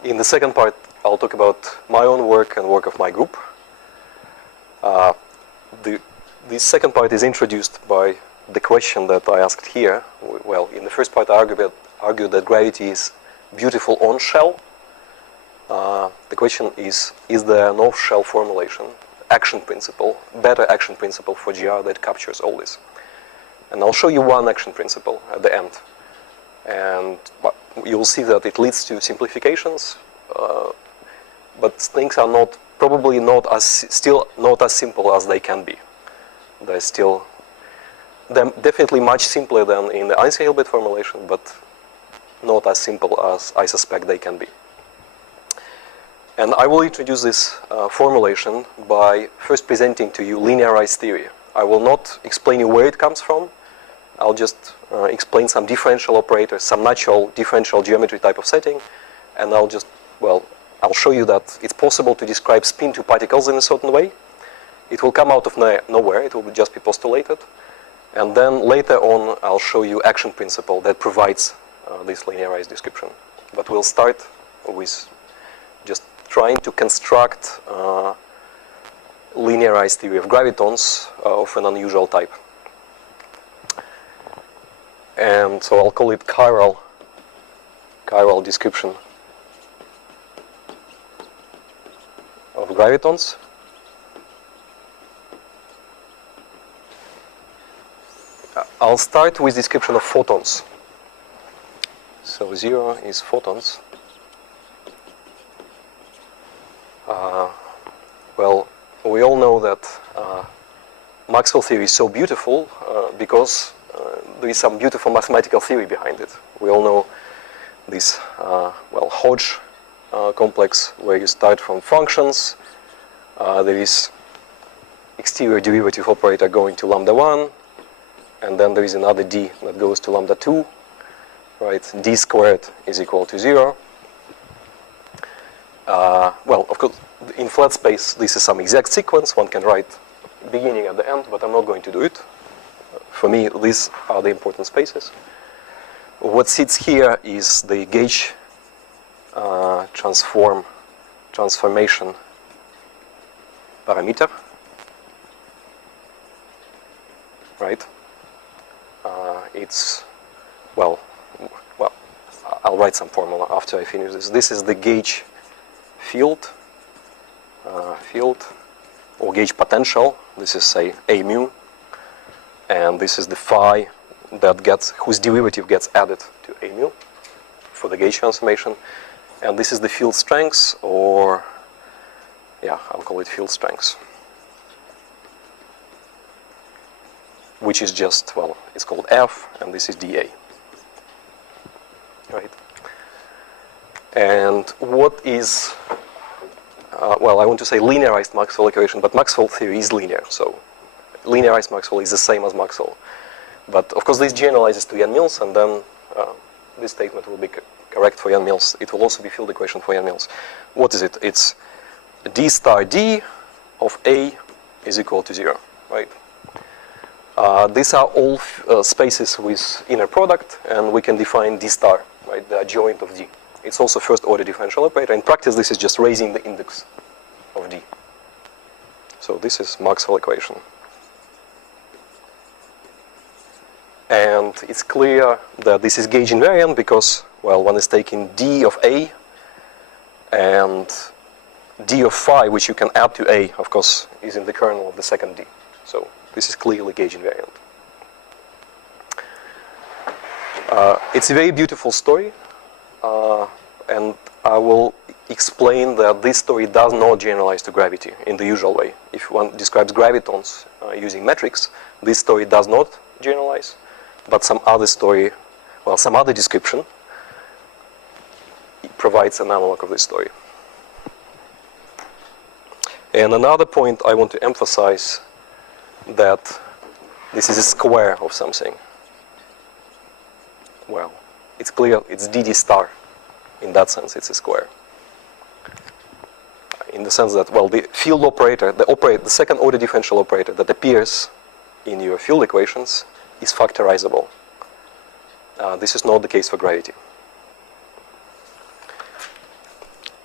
In the second part, I'll talk about my own work and work of my group. This second part is introduced by the question that I asked here. Well, in the first part, I argued that gravity is beautiful on shell. The question is there an off-shell formulation, action principle, better action principle for GR that captures all this? And I'll show you one action principle at the end. And you'll see that it leads to simplifications, but things are probably still not as simple as they can be. They're definitely much simpler than in the Einstein-Hilbert formulation, but not as simple as I suspect they can be. And I will introduce this formulation by first presenting to you linearized theory. I will not explain you where it comes from. I'll just explain some differential operators, some natural differential geometry type of setting, and I'll show you that it's possible to describe spin to particles in a certain way. It will come out of nowhere, it will just be postulated. And then later on, I'll show you action principle that provides this linearized description. But we'll start with just trying to construct linearized theory of gravitons of an unusual type. And so I'll call it chiral description of gravitons. I'll start with description of photons. So 0 is photons. Well, we all know that Maxwell theory is so beautiful because there is some beautiful mathematical theory behind it. We all know this Hodge complex where you start from functions. There is exterior derivative operator going to lambda 1, and then there is another d that goes to lambda 2, right? D squared is equal to 0. Well, of course, in flat space, this is some exact sequence. One can write beginning at the end, but I'm not going to do it. For me, these are the important spaces. What sits here is the gauge transformation parameter, right? It's, well, I'll write some formula after I finish this. This is the gauge field, or gauge potential. This is, say, A mu. And this is the phi whose derivative gets added to A mu for the gauge transformation. And this is the field strength, or, yeah, I'll call it field strength, which is just, well, it's called F, and this is dA, right? And what is, well, I want to say linearized Maxwell equation, but Maxwell theory is linear, so linearized Maxwell is the same as Maxwell. But of course this generalizes to Yang-Mills, and then this statement will be correct for Yang-Mills. It will also be field equation for Yang-Mills. What is it? It's d star d of A is equal to 0, right? These are all spaces with inner product, and we can define d star, right, the adjoint of d. It's also first order differential operator. In practice, this is just raising the index of d. So this is Maxwell equation. And it's clear that this is gauge invariant because, well, one is taking d of A and d of phi, which you can add to A, of course, is in the kernel of the second d. So this is clearly gauge invariant. It's a very beautiful story, and I will explain that this story does not generalize to gravity in the usual way. If one describes gravitons using metrics, this story does not generalize. But some other story, well, some other description provides an analog of this story. And another point I want to emphasize that this is a square of something. Well, it's clear it's dd star. In that sense, it's a square. In the sense that, well, the field operator, the second order differential operator that appears in your field equations is factorizable. This is not the case for gravity.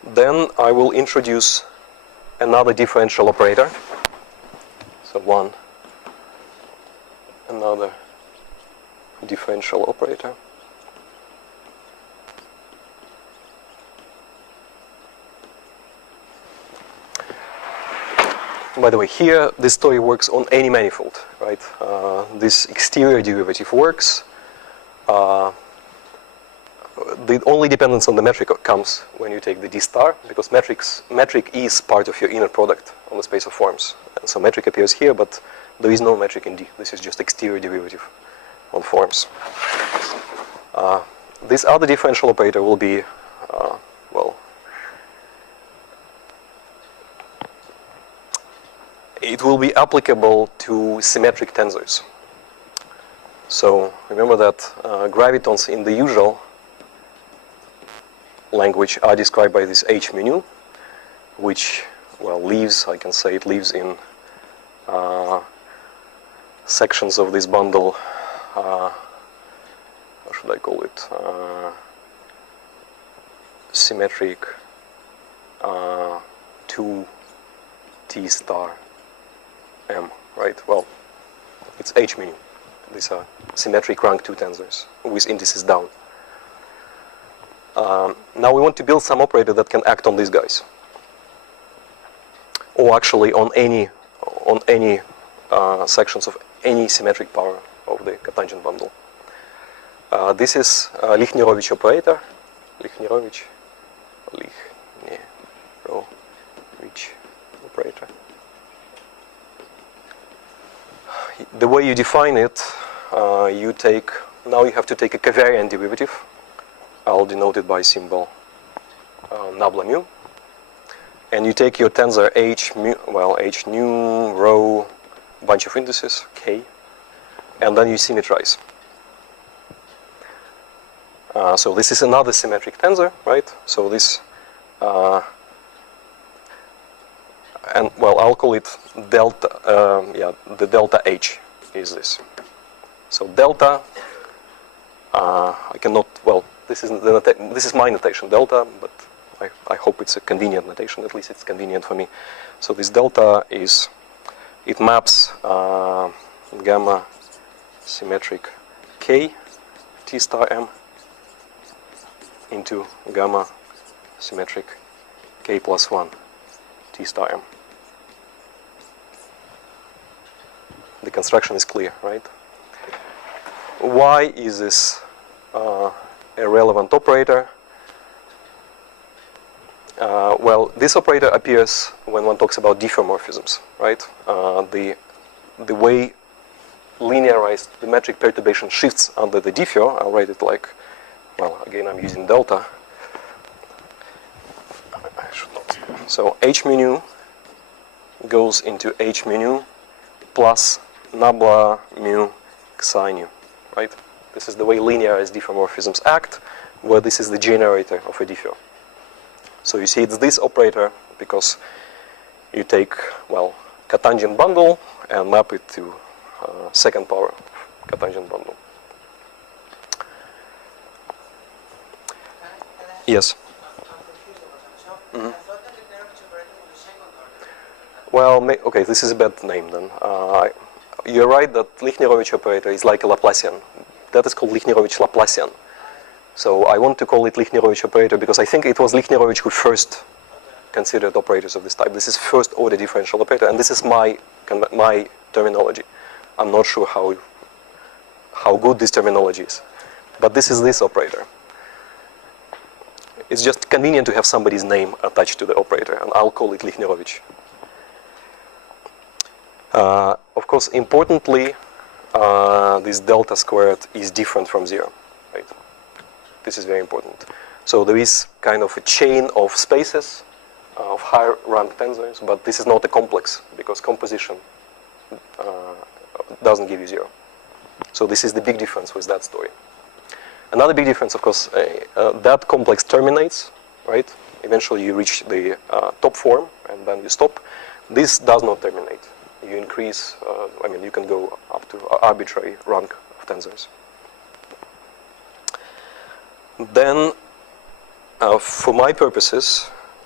Then I will introduce another differential operator. So another differential operator. By the way, here this story works on any manifold, right? This exterior derivative works. The only dependence on the metric comes when you take the d star, because metric is part of your inner product on the space of forms. And so metric appears here, but there is no metric in D. This is just exterior derivative on forms. This other differential operator will be, well, it will be applicable to symmetric tensors. So remember that gravitons in the usual language are described by this h mu, which, well, lives, I can say it lives in sections of this bundle, how should I call it, symmetric 2 t star m, right? Well, it's h mu. These are symmetric rank 2 tensors with indices down. Now we want to build some operator that can act on these guys, or actually on any sections of any symmetric power of the cotangent bundle. This is Lichnerovich operator. Lichnerovich operator. The way you define it, now you have to take a covariant derivative. I'll denote it by symbol nabla mu. And you take your tensor h nu, rho, bunch of indices, k, and then you symmetrize. So this is another symmetric tensor, right? So this, and well, I'll call it delta, the delta h is this. So delta, I cannot, well, this is my notation, delta, but I hope it's a convenient notation, at least it's convenient for me. So this delta is, it maps gamma symmetric k t star m into gamma symmetric k plus 1 t star m. The construction is clear, right? Why is this a relevant operator? Well, this operator appears when one talks about diffeomorphisms, right? The way linearized the metric perturbation shifts under the diffeo, I'll write it like, well, again, I'm using delta. I should not. So h mu goes into h mu plus nabla mu psi nu, right? This is the way linearized diffeomorphisms act, where this is the generator of a diffeo. So you see it's this operator because you take, well, cotangent bundle and map it to second power of cotangent bundle. Yes? Mm-hmm. Well, okay, this is a bad name then. You're right that Lichnerovich operator is like a Laplacian. That is called Lichnerovich Laplacian. So I want to call it Lichnerovich operator because I think it was Lichnerovich who first considered operators of this type. This is first order differential operator, and this is my terminology. I'm not sure how good this terminology is, but this is this operator. It's just convenient to have somebody's name attached to the operator, and I'll call it Lichnerovich. Of course, importantly, this delta squared is different from 0, right? This is very important. So there is kind of a chain of spaces of higher rank tensors, but this is not a complex because composition doesn't give you 0. So this is the big difference with that story. Another big difference, of course, that complex terminates, right? Eventually you reach the top form and then you stop. This does not terminate. You increase, I mean, you can go up to arbitrary rank of tensors. Then, for my purposes,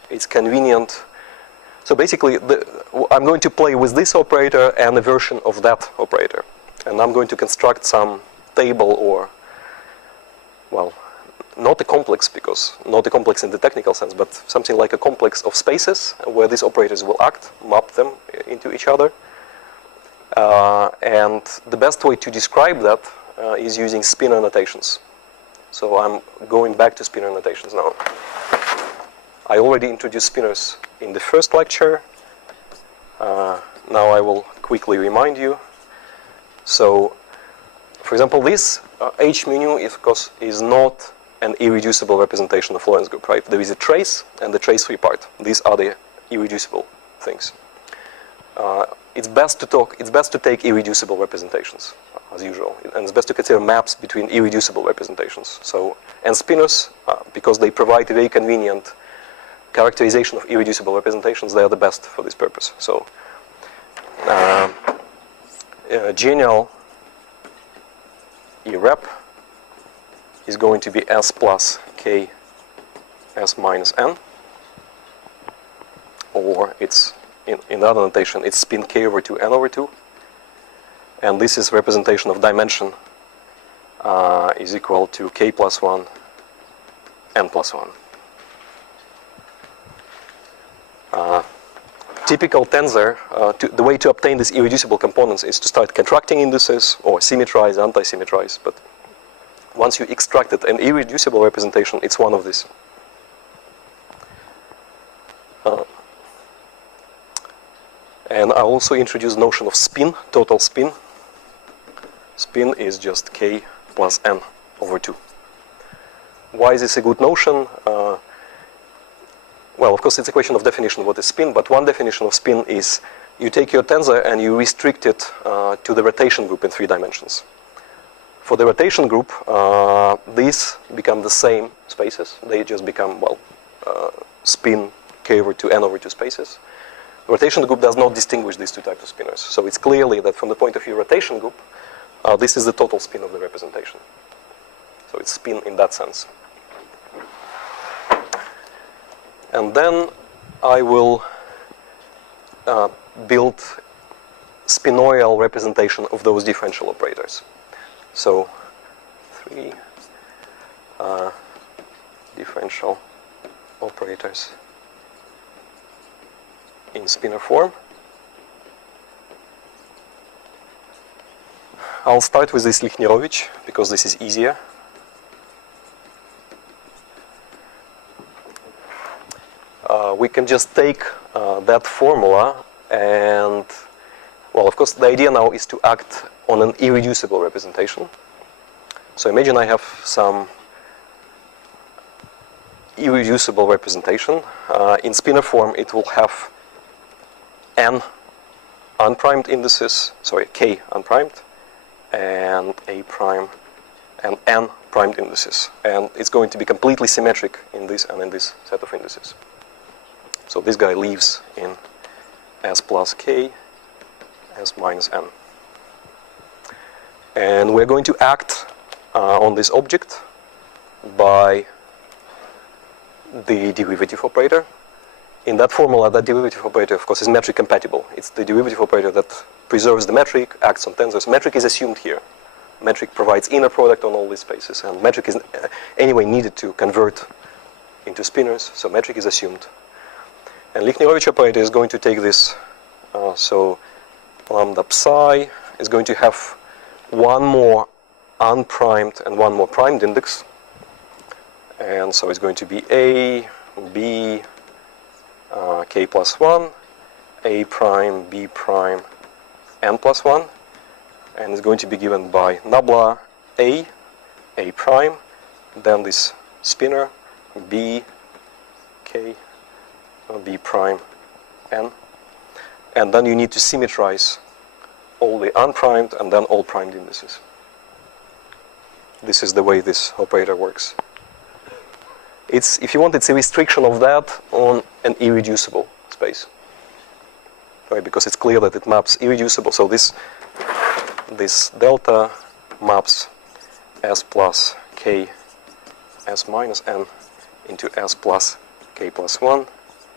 it's convenient. So basically, I'm going to play with this operator and a version of that operator. And I'm going to construct some table or, well, not a complex, because not a complex in the technical sense, but something like a complex of spaces where these operators will act, map them into each other. And the best way to describe that is using Spinor notations. So I'm going back to Spinor notations now. I already introduced Spinors in the first lecture. Now I will quickly remind you. So, for example, this H mu nu, of course, is not an irreducible representation of Lorentz group, right? There is a trace and the trace-free part. These are the irreducible things. It's best to take irreducible representations, as usual, and it's best to consider maps between irreducible representations. So, and Spinors, because they provide a very convenient characterization of irreducible representations, they are the best for this purpose. So, genial E-rep is going to be S plus K S minus N, or it's in other notation, it's spin K over 2 N over 2, and this is representation of dimension is equal to K plus 1 N plus 1. Typical tensor, the way to obtain these irreducible components is to start contracting indices or symmetrize, anti-symmetrize. But once you extracted an irreducible representation, it's one of these. And I also introduced the notion of spin, total spin. Spin is just K plus N over 2. Why is this a good notion? Well, of course, it's a question of definition what is spin, but one definition of spin is you take your tensor and you restrict it to the rotation group in 3 dimensions. For the rotation group, these become the same spaces. They just become, well, spin K over 2 N over 2 spaces. The rotation group does not distinguish these 2 types of spinors. So it's clearly that from the point of view rotation group, this is the total spin of the representation. So it's spin in that sense. And then I will build spinorial representation of those differential operators. So 3 differential operators in Spinor form. I'll start with this Lichnerovich because this is easier. We can just take that formula and, well, of course, the idea now is to act on an irreducible representation. So imagine I have some irreducible representation. In Spinor form, it will have n unprimed indices, sorry, k unprimed, and a prime, and n primed indices. And it's going to be completely symmetric in this and in this set of indices. So this guy lives in S plus K, S minus N. And we're going to act on this object by the derivative operator. In that formula, that derivative operator, of course, is metric compatible. It's the derivative operator that preserves the metric, acts on tensors. Metric is assumed here. Metric provides inner product on all these spaces, and metric is anyway needed to convert into spinors, so metric is assumed. And Lichnerovich operator is going to take this, so lambda psi is going to have one more unprimed and one more primed index. And so it's going to be A, B, K plus 1, A prime, B prime, N plus 1. And it's going to be given by nabla A prime, then this spinor, B, K, B prime, N. And then you need to symmetrize all the unprimed and then all primed indices. This is the way this operator works. It's, if you want, it's a restriction of that on an irreducible space, right? Because it's clear that it maps irreducible. So this delta maps S plus K, S minus N into S plus K plus 1,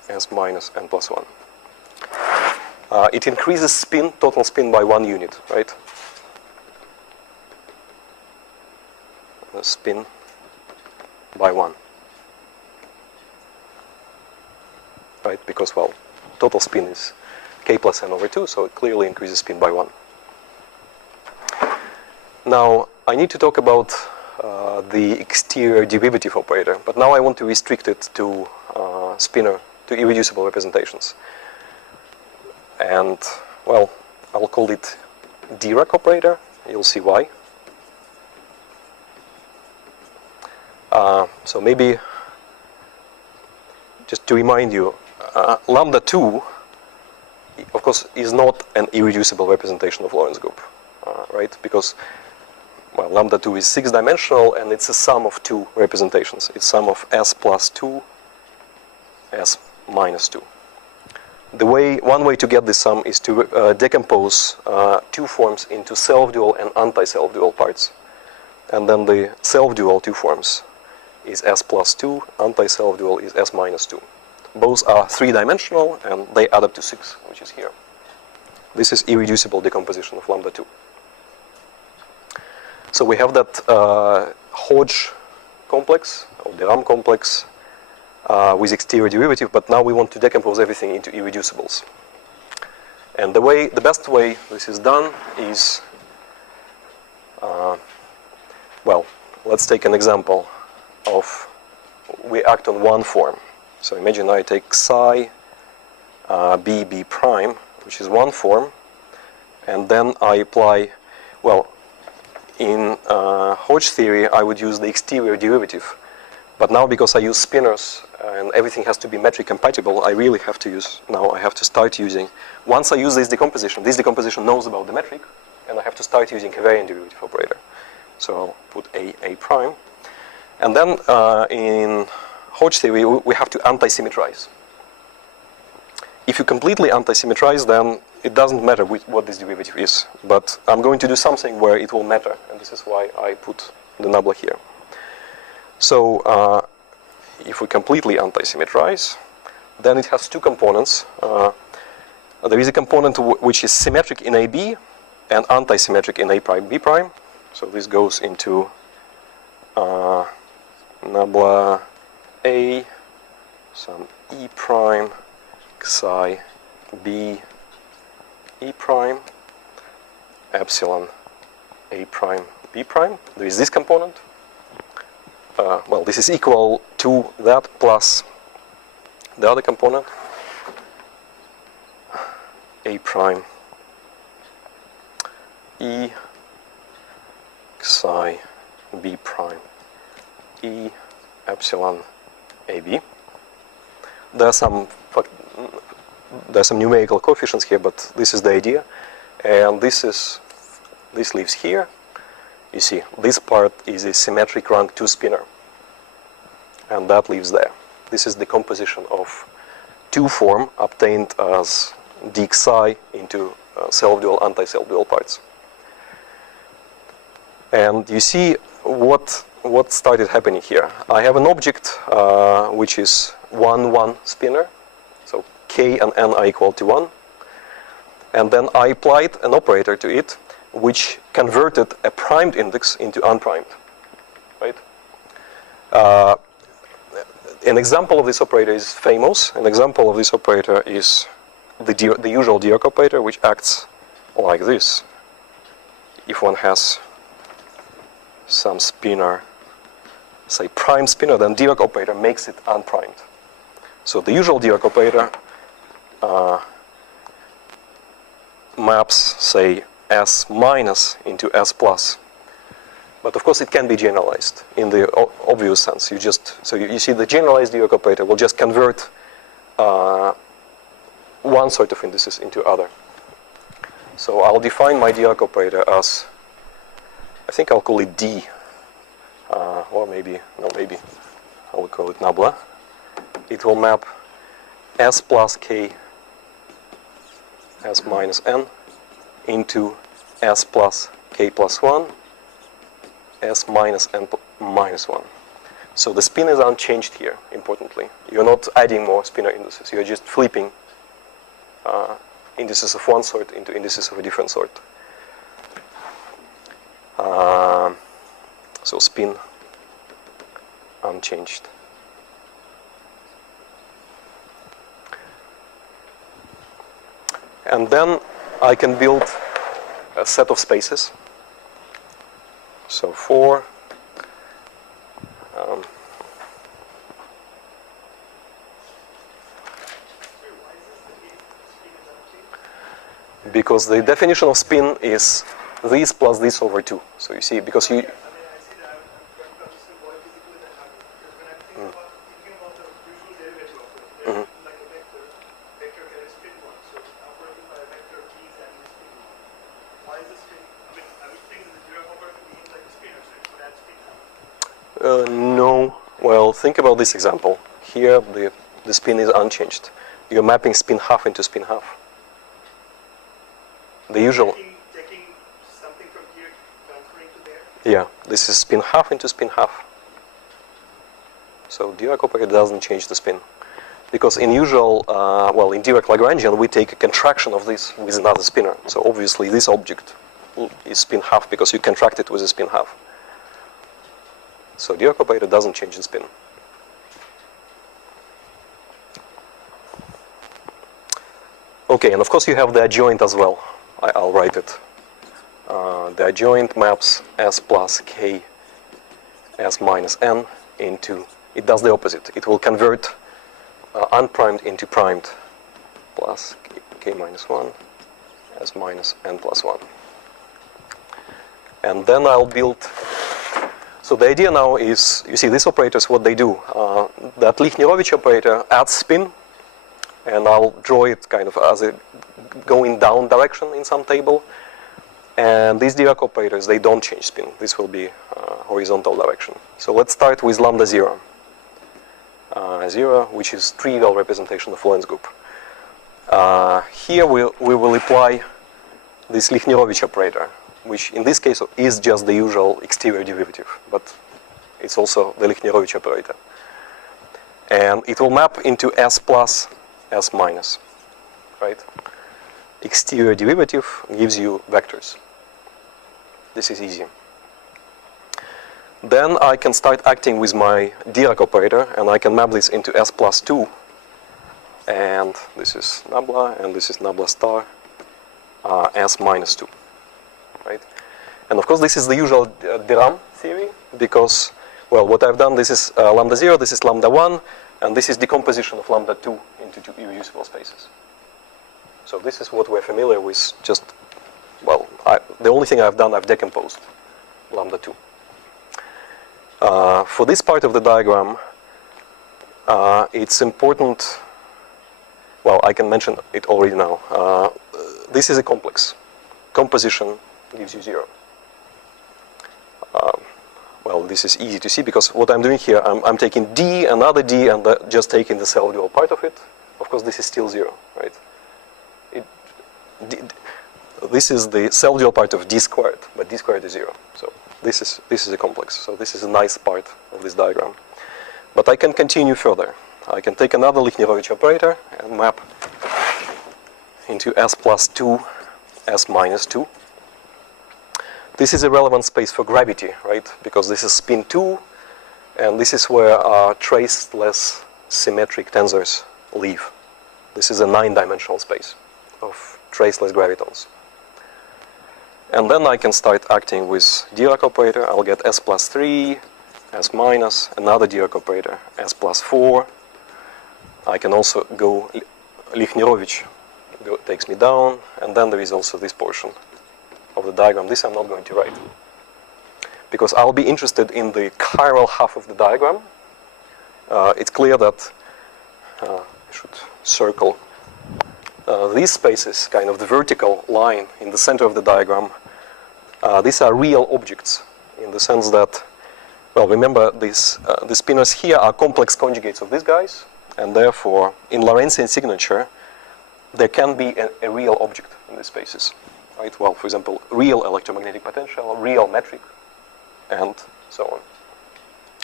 s minus n plus 1. It increases spin, total spin by 1 unit, right? Spin by 1. Right, because, well, total spin is k plus n over 2, so it clearly increases spin by 1. Now, I need to talk about the exterior derivative operator, but now I want to restrict it to Spinor, to irreducible representations. And, well, I'll call it Dirac operator. You'll see why. So maybe, just to remind you, lambda 2, of course, is not an irreducible representation of Lorentz group, right? Because, well, lambda 2 is 6-dimensional, and it's a sum of 2 representations. It's sum of s plus 2, s minus 2. One way to get this sum is to decompose 2 forms into self-dual and anti-self-dual parts. And then the self-dual 2 forms is s plus 2, anti-self-dual is s minus 2. Both are 3-dimensional, and they add up to 6, which is here. This is irreducible decomposition of lambda 2. So we have that Hodge complex, or the RAM complex, with exterior derivative, but now we want to decompose everything into irreducibles. And the best way this is done is, well, let's take an example of, we act on one form. So imagine I take psi b b prime, which is one form, and then I apply, well, in Hodge theory I would use the exterior derivative, but now because I use spinors and everything has to be metric compatible, I really have to use, now I have to start using, once I use this decomposition knows about the metric, and I have to start using covariant derivative operator. So I'll put a prime, and then in Hodge theory we have to anti-symmetrize. If you completely anti-symmetrize, then it doesn't matter what this derivative is. But I'm going to do something where it will matter, and this is why I put the nabla here. So if we completely anti-symmetrize, then it has 2 components. There is a component which is symmetric in AB and anti-symmetric in A prime B prime. So this goes into nabla A, some E prime, psi B E prime, epsilon A prime B prime. There is this component. Well, this is equal to that plus the other component, A prime E psi B prime E epsilon AB. There are some numerical coefficients here, but this is the idea, and this lives here. You see, this part is a symmetric rank 2 spinor, and that lives there. This is the composition of 2 form obtained as d psi into self-dual, anti-self-dual parts. And you see what started happening here. I have an object which is 1, spinor, so k and n are equal to 1, and then I applied an operator to it which converted a primed index into unprimed, right? An example of this operator is famous. An example of this operator is the usual Dirac operator, which acts like this. If one has some spinor, say prime spinor, then Dirac operator makes it unprimed. So the usual Dirac operator maps, say, S minus into S plus. But of course it can be generalized in the obvious sense. So you see the generalized Dirac operator will just convert one sort of indices into other. So I'll define my Dirac operator as, I think I'll call it D, or maybe I will call it nabla. It will map S plus K, S minus N into S plus K plus 1, S minus N minus 1. So the spin is unchanged here, importantly. You're not adding more spinor indices. You're just flipping indices of one sort into indices of a different sort. So spin unchanged. And then I can build a set of spaces. So for because the definition of spin is this plus this over 2. So you see, because you... No. Well, think about this example. Here the spin is unchanged. You're mapping spin half into spin half. The usual... Taking something from here, transferring to there? Yeah, this is spin half into spin half. So Dirac operator doesn't change the spin. Because in usual, well, in Dirac Lagrangian, we take a contraction of this with another spinor. So obviously this object is spin half because you contract it with a spin half. So Dirac operator doesn't change the spin. Okay, and of course you have the adjoint as well. I'll write it. The adjoint maps S plus K S minus N into, it does the opposite. It will convert unprimed into primed plus K minus 1 S minus N plus 1. And then I'll build, so the idea now is, you see these operators, what they do. That Lichnerovich operator adds spin, and I'll draw it kind of as a going down direction in some table. And these Dirac operators, they don't change spin. This will be horizontal direction. So let's start with lambda 0. 0, which is trivial representation of lens group. Here we will apply this Lichnerovich operator, which in this case is just the usual exterior derivative, but it's also the Lichnerovich operator. And it will map into S plus S minus, right? Exterior derivative gives you vectors. This is easy. Then I can start acting with my Dirac operator, and I can map this into S plus 2. And this is nabla, and this is nabla star, S minus 2, right? And of course, this is the usual de Rham theory, because, well, what I've done, this is lambda 0, this is lambda 1, and this is decomposition of lambda 2 into two irreducible spaces. So this is what we're familiar with, just, well, the only thing I've done, I've decomposed lambda 2. For this part of the diagram, it's important, well, I can mention it already now. This is a complex. Composition gives you 0. Well, this is easy to see because what I'm doing here, I'm taking D, another D, and just taking the self-dual part of it. Of course, this is still 0, right? This is the self-dual part of D squared, but D squared is 0. So this is a complex. So this is a nice part of this diagram. But I can continue further. I can take another Lichnerovich operator and map into S plus 2, S minus 2. This is a relevant space for gravity, right? Because this is spin 2, and this is where traceless symmetric tensors live. This is a 9-dimensional space of traceless gravitons. And then I can start acting with Dirac operator. I'll get S plus 3, S minus, another Dirac operator, S plus 4. I can also go, Lichnerovich takes me down, and then there is also this portion of the diagram. This I'm not going to write, because I'll be interested in the chiral half of the diagram. It's clear that, I should circle, these spaces, kind of the vertical line in the center of the diagram, these are real objects in the sense that, well, remember these, the spinors here are complex conjugates of these guys, and therefore in Lorentzian signature there can be a real object in these spaces, right? Well, for example, real electromagnetic potential, real metric, and so on.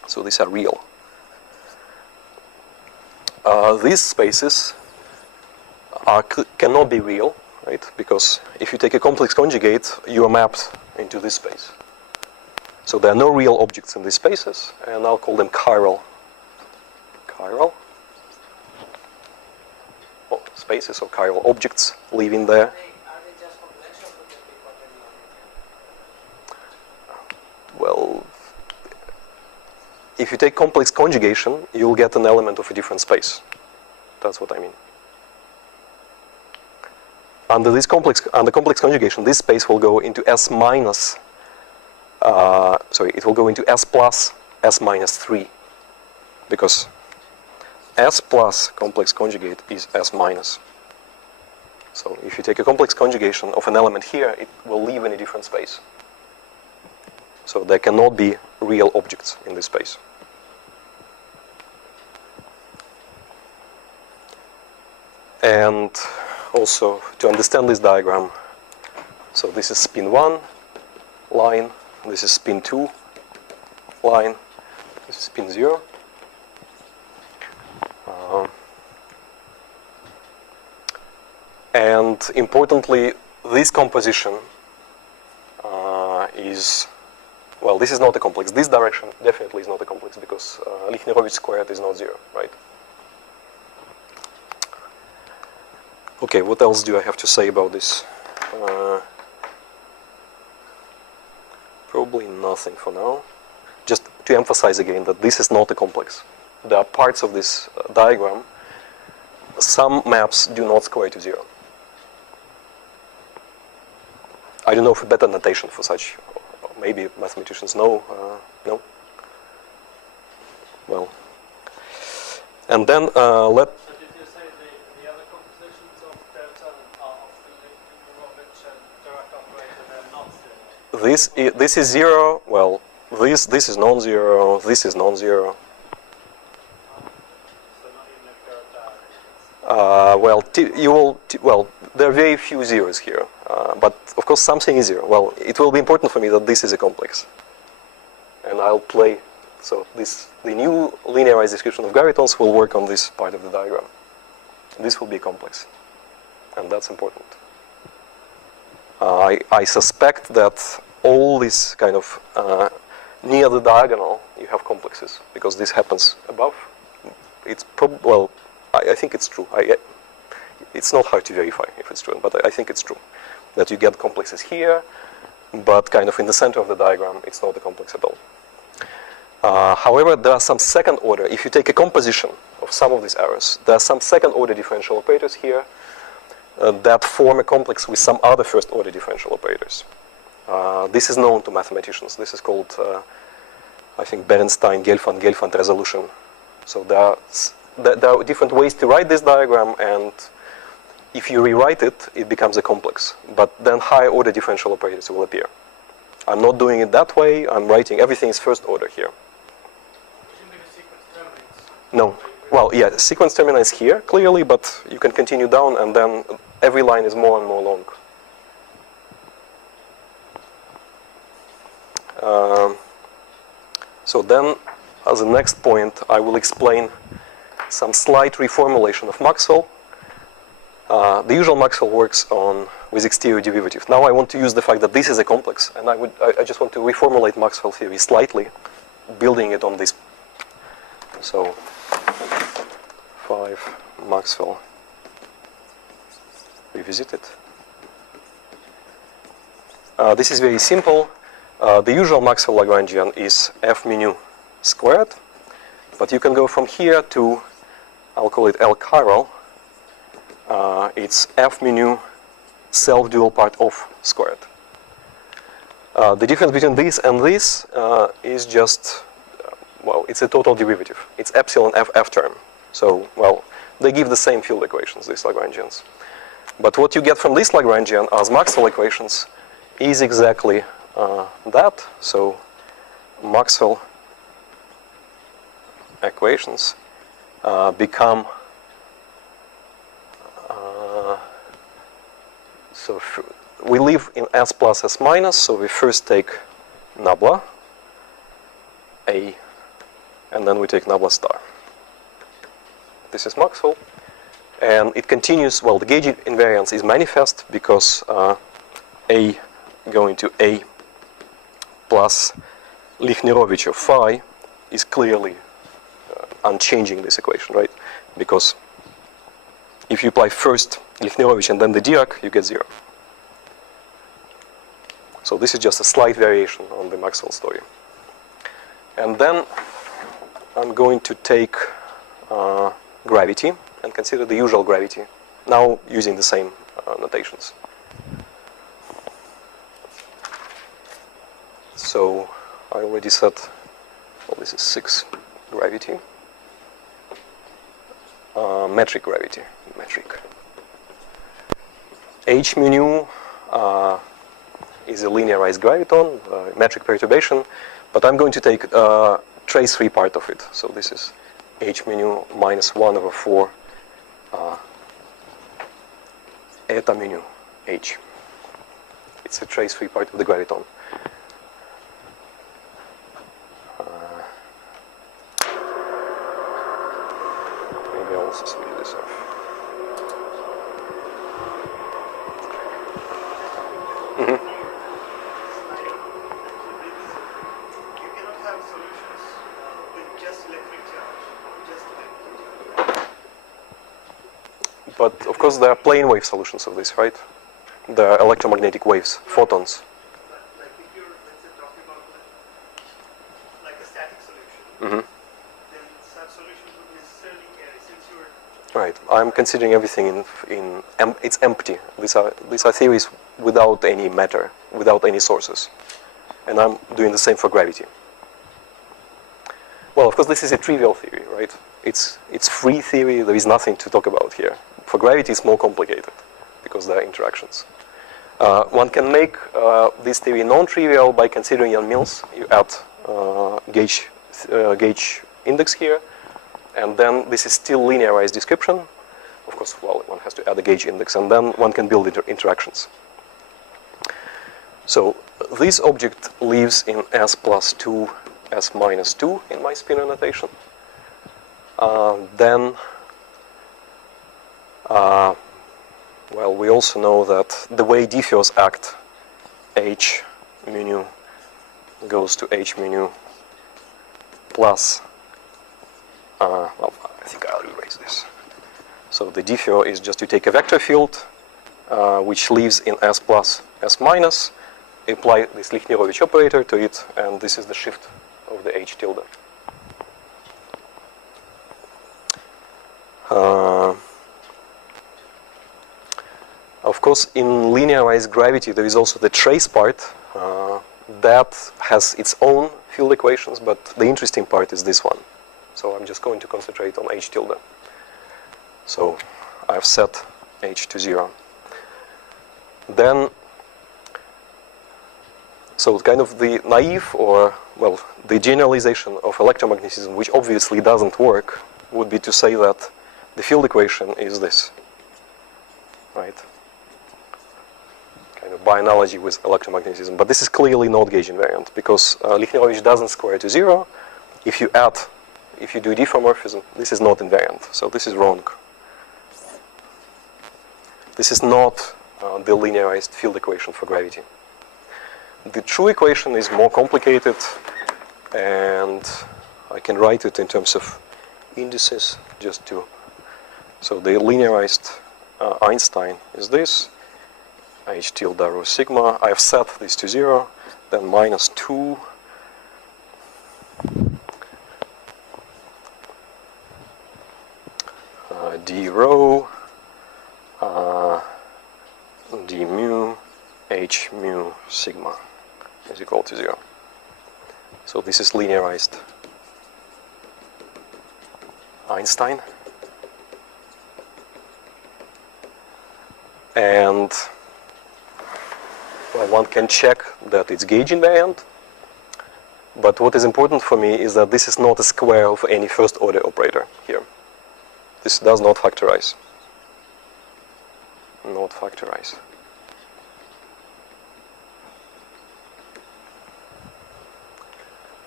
So these are real. These spaces cannot be real, right? Because if you take a complex conjugate, you are mapped into this space. So there are no real objects in these spaces, and I'll call them chiral. Chiral. Oh, spaces or chiral objects living there. Are they just complex or could they be quaternion? Well, if you take complex conjugation, you'll get an element of a different space. That's what I mean. Under complex conjugation, this space will go into S minus. It will go into S plus S minus 3, because S plus complex conjugate is S minus. So if you take a complex conjugation of an element here, it will live in a different space. So there cannot be real objects in this space. And also, to understand this diagram, so this is spin 1 line, this is spin 2 line, this is spin 0. And importantly, this composition is, well, this is not a complex. This direction definitely is not a complex, because Lichnerovich squared is not 0, right? Okay, what else do I have to say about this? Probably nothing for now. Just to emphasize again that this is not a complex. There are parts of this diagram, some maps do not square to 0. I don't know if a better notation for such, maybe mathematicians know, no? Well, and then let... So did you say the other compositions of delta of the Lichnerovich and Dirac operator, they're not zero? This is 0, well, this is non-zero, this is non-zero. So not even if they're direct. Well, there are very few zeros here, but of course something is 0. Well, it will be important for me that this is a complex, and I'll play. So the new linearized description of gravitons will work on this part of the diagram. This will be complex, and that's important. I suspect that all this kind of near the diagonal you have complexes, because this happens above. It's well, I think it's true. It's not hard to verify if it's true, but I think it's true that you get complexes here, but kind of in the center of the diagram, it's not a complex at all. However, there are some second order. If you take a composition of some of these errors, there are some second order differential operators here that form a complex with some other first order differential operators. This is known to mathematicians. This is called, I think, Bernstein-Gelfand resolution. So there are different ways to write this diagram, and if you rewrite it, it becomes a complex. But then higher order differential operators will appear. I'm not doing it that way. I'm writing everything is first order here. Presumably the sequence terminates. No. Well, yeah, the sequence terminates here, clearly, but you can continue down, and then every line is more and more long. So then, as a next point, I will explain some slight reformulation of Maxwell. The usual Maxwell works with exterior derivative. Now I want to use the fact that this is a complex, and I just want to reformulate Maxwell theory slightly, building it on this. So 5 Maxwell revisited. This is very simple. The usual Maxwell Lagrangian is f mu squared, but you can go from here to, I'll call it L chiral. It's f mu self-dual part of squared. The difference between this and this is just, well, it's a total derivative. It's epsilon f term. So, well, they give the same field equations, these Lagrangians. But what you get from this Lagrangian as Maxwell equations is exactly that. So, Maxwell equations become so we live in S plus S minus, so we first take nabla, A and then we take nabla star. This is Maxwell, and it continues. Well, the gauge invariance is manifest because A going to A plus Lichnerovich of phi is clearly unchanging this equation, right? Because if you apply first Lichnerovich and then the Dirac, you get 0. So this is just a slight variation on the Maxwell story. And then I'm going to take gravity and consider the usual gravity, now using the same notations. So I already said, well, this is 6 gravity. Metric gravity, metric. H mu nu is a linearized graviton, metric perturbation, but I'm going to take trace-free part of it. So this is H mu nu minus 1 over 4 eta mu nu H. It's a trace-free part of the graviton. Maybe I'll also switch this off. Mm-hmm. You cannot have solutions with just electric charge, just electric charge. But of course there are plane wave solutions of this, right? There are electromagnetic waves, photons. But like if you're, let's say, talking about like a static solution, Mm-hmm. then such solutions would necessarily carry, since you're Right. I'm considering everything it's empty. These are theories without any matter, without any sources, and I'm doing the same for gravity. Well, of course, this is a trivial theory, right? It's free theory. There is nothing to talk about here. For gravity, it's more complicated because there are interactions. One can make this theory non-trivial by considering Yang-Mills. You add gauge index here, and then this is still linearized description. Of course, well, one has to add a gauge index, and then one can build interactions. So this object lives in S plus 2, S minus 2 in my Spinor notation. Well, we also know that the way diffeos act, H mu nu goes to H mu nu plus, well, I think I'll erase this. So the diffeo is just you take a vector field, which lives in S plus, S minus, apply this Lichnerovich operator to it, and this is the shift of the H tilde. Of course, in linearized gravity, there is also the trace part that has its own field equations, but the interesting part is this one. So I'm just going to concentrate on H tilde. So I've set H to 0. Then, so kind of the naive, or, well, the generalization of electromagnetism, which obviously doesn't work, would be to say that the field equation is this, right? Kind of by analogy with electromagnetism. But this is clearly not gauge invariant, because Lichnerovich doesn't square to 0. If you do diffeomorphism, this is not invariant. So this is wrong. This is not the linearized field equation for gravity. The true equation is more complicated, and I can write it in terms of indices just to. So the linearized Einstein is this, H tilde rho sigma. I have set this to 0, then minus 2 d rho d mu H mu sigma is equal to 0. So this is linearized Einstein. And well, one can check that it's gauge invariant. But what is important for me is that this is not a square of any first order operator here. This does not factorize. Not factorize.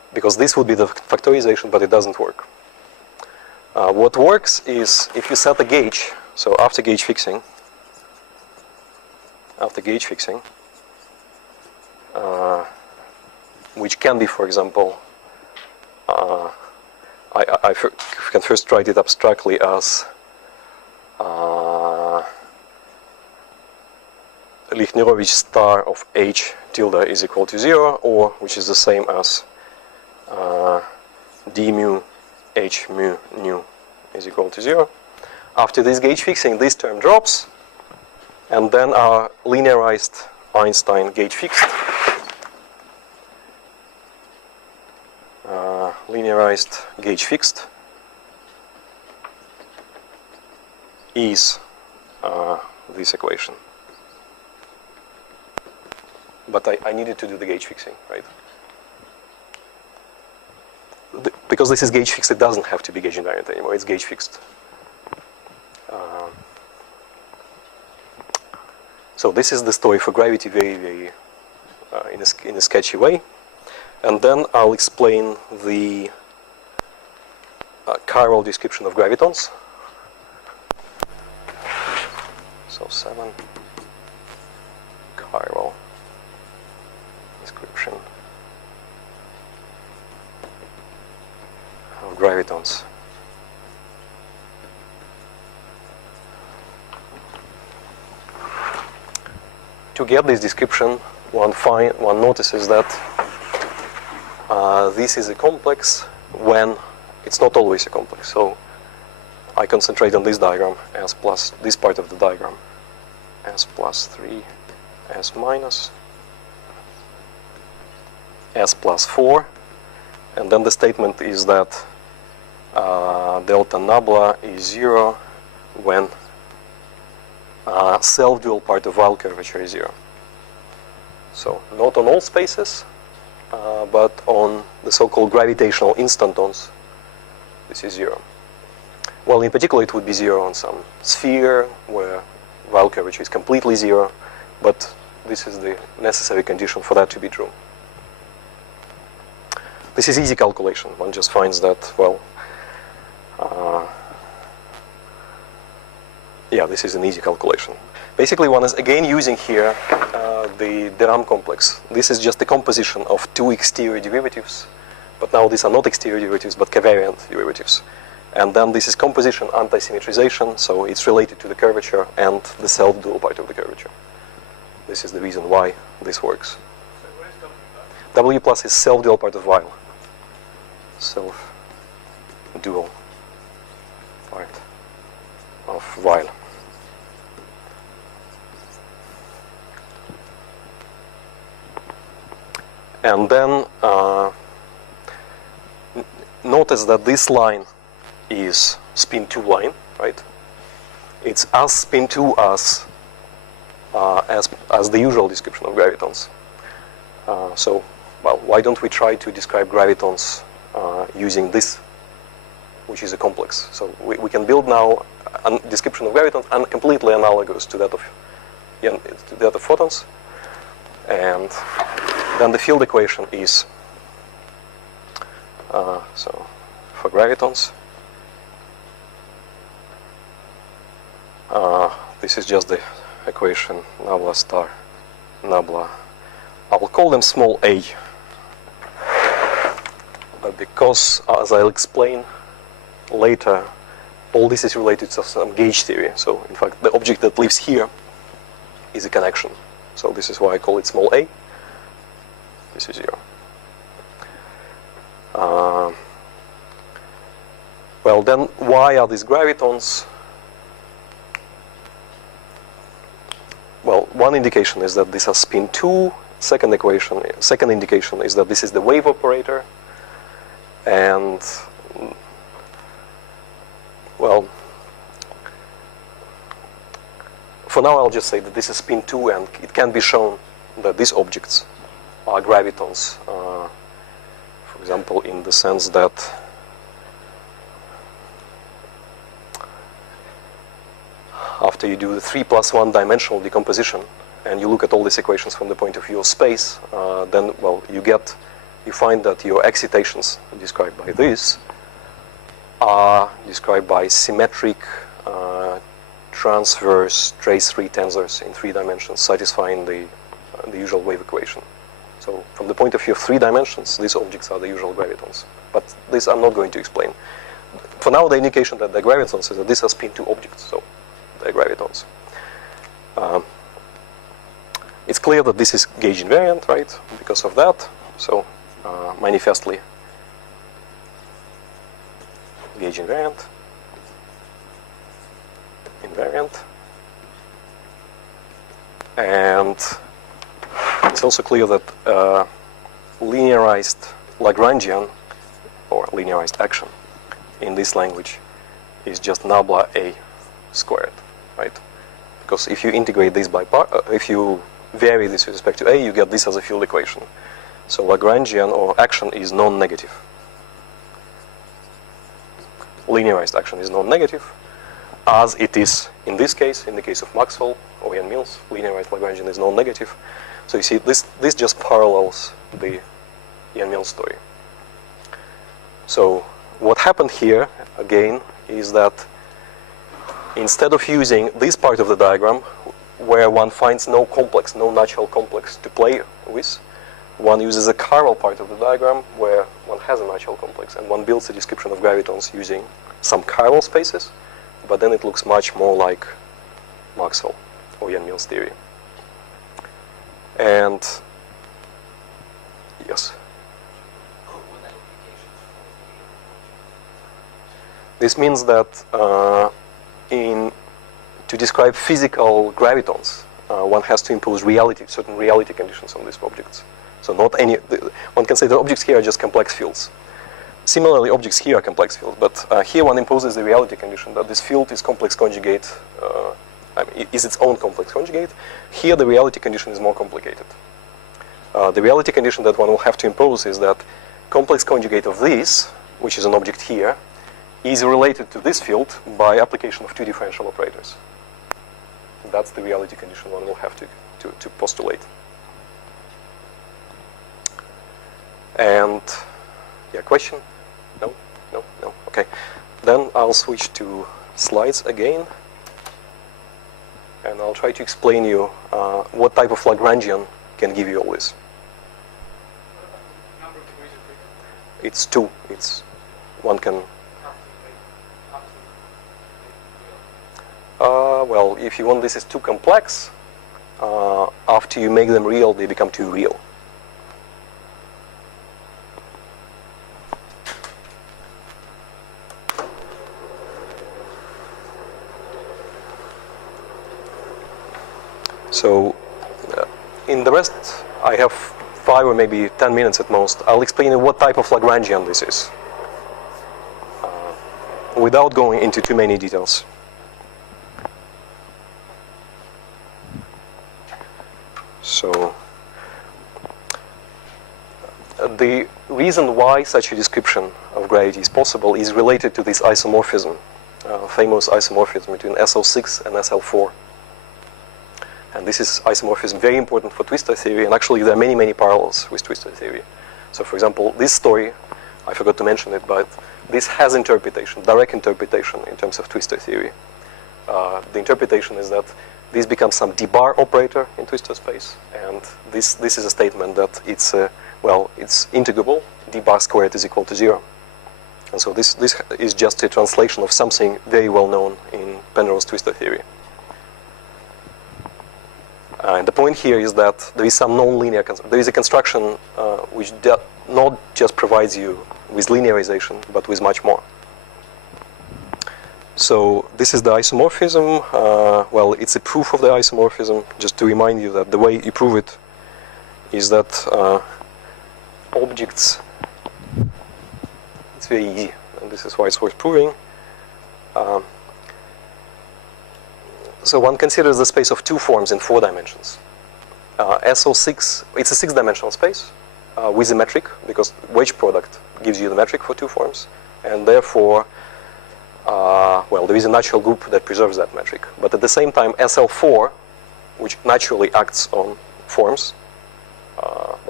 because this would be the factorization, but it doesn't work. What works is if you set a gauge, so after gauge fixing, which can be, for example, I can first write it abstractly as Lichnerovich star of H tilde is equal to 0, or which is the same as d mu H mu nu is equal to 0. After this gauge fixing, this term drops, and then our linearized Einstein gauge fixed. Linearized gauge fixed is this equation. But I needed to do the gauge fixing, right? Because this is gauge fixed, it doesn't have to be gauge invariant anymore. It's gauge fixed. So this is the story for gravity, very in a sketchy way. And then I'll explain the chiral description of gravitons. So 7 chiral description of gravitons. To get this description, one notices that this is a complex when it's not always a complex. So I concentrate on this diagram, S plus, this part of the diagram, S plus 3, S minus, S plus 4, and then the statement is that delta nabla is 0 when self-dual part of Weyl curvature is 0. So not on all spaces, but on the so-called gravitational instantons, this is 0. Well, in particular, it would be 0 on some sphere where Weyl curvature is completely 0, but this is the necessary condition for that to be true. This is easy calculation. One just finds that, well, yeah, this is an easy calculation. Basically, one is again using here the de Rham complex. This is just the composition of two exterior derivatives, but now these are not exterior derivatives, but covariant derivatives. And then this is composition anti-symmetrization, so it's related to the curvature and the self-dual part of the curvature. This is the reason why this works. So where's W plus? W plus is self-dual part of Weyl. Self-dual part of Weyl. And then notice that this line is spin 2 line, right? It's as spin 2 as the usual description of gravitons. So, well, why don't we try to describe gravitons using this, which is a complex? So we can build now a description of gravitons and completely analogous to that of photons. And then the field equation is so for gravitons. This is just the equation nabla star nabla. I will call them small a, but because, as I'll explain later, all this is related to some gauge theory. So in fact, the object that lives here is a connection. So this is why I call it small a. This is 0. Well, then why are these gravitons? Well, one indication is that these are spin 2. Second indication is that this is the wave operator. And, well, for now I'll just say that this is spin 2, and it can be shown that these objects are gravitons, for example, in the sense that after you do the 3+1 dimensional decomposition and you look at all these equations from the point of view of space, then, well, you get you find that your excitations described by this are described by symmetric transverse trace-free tensors in 3 dimensions, satisfying the usual wave equation. So from the point of view of 3 dimensions, these objects are the usual gravitons. But this I'm not going to explain. For now, the indication that they're gravitons is that these are spin-2 objects, so they're gravitons. It's clear that this is gauge invariant, right, because of that. So manifestly gauge invariant. And it's also clear that linearized Lagrangian, or linearized action, in this language is just nabla A squared, right? Because if you integrate this by part, if you vary this with respect to A, you get this as a field equation. So Lagrangian or action is non-negative. Linearized action is non-negative, as it is in this case, in the case of Maxwell or Yang-Mills, linearized Lagrangian is non-negative. So you see, this just parallels the Yang-Mills story. So what happened here, again, is that instead of using this part of the diagram, where one finds no complex, no natural complex to play with, one uses a chiral part of the diagram where one has a natural complex, and one builds a description of gravitons using some chiral spaces, but then it looks much more like Maxwell or Yang-Mills theory. And yes. This means that to describe physical gravitons, one has to impose certain reality conditions on these objects. So not any. One can say the objects here are just complex fields. Similarly, objects here are complex fields, but here one imposes the reality condition that this field is complex conjugate, is its own complex conjugate. Here the reality condition is more complicated. The reality condition that one will have to impose is that complex conjugate of this, which is an object here, is related to this field by application of 2 differential operators. That's the reality condition one will have to postulate. And yeah, question? No? No? No? Okay. Then I'll switch to slides again. And I'll try to explain you what type of Lagrangian can give you all this. Number of degrees of freedom. It's 2. It's one can. Well, if you want this is too complex, after you make them real, they become too real. So, in the rest, I have 5 or maybe 10 minutes at most. I'll explain you what type of Lagrangian this is, without going into too many details. So, the reason why such a description of gravity is possible is related to this isomorphism, famous isomorphism between SL6 and SL4. And this is isomorphism very important for twistor theory, and actually there are many, many parallels with twistor theory. So for example, this story, I forgot to mention it, but this has interpretation, direct interpretation in terms of twistor theory. The interpretation is that this becomes some d-bar operator in twistor space, and this is a statement that it's it's integrable, d-bar squared is equal to 0. And so this is just a translation of something very well known in Penrose twistor theory. And the point here is that there is some non-linear, there is a construction which not just provides you with linearization, but with much more. So this is the isomorphism. Well, it's a proof of the isomorphism. Just to remind you that the way you prove it is that objects, it's very easy, and this is why it's worth proving. So one considers the space of 2 forms in 4 dimensions. SO6, it's a 6-dimensional space with a metric, because wedge product gives you the metric for 2 forms, and therefore, well, there is a natural group that preserves that metric. But at the same time, SL4, which naturally acts on forms, well,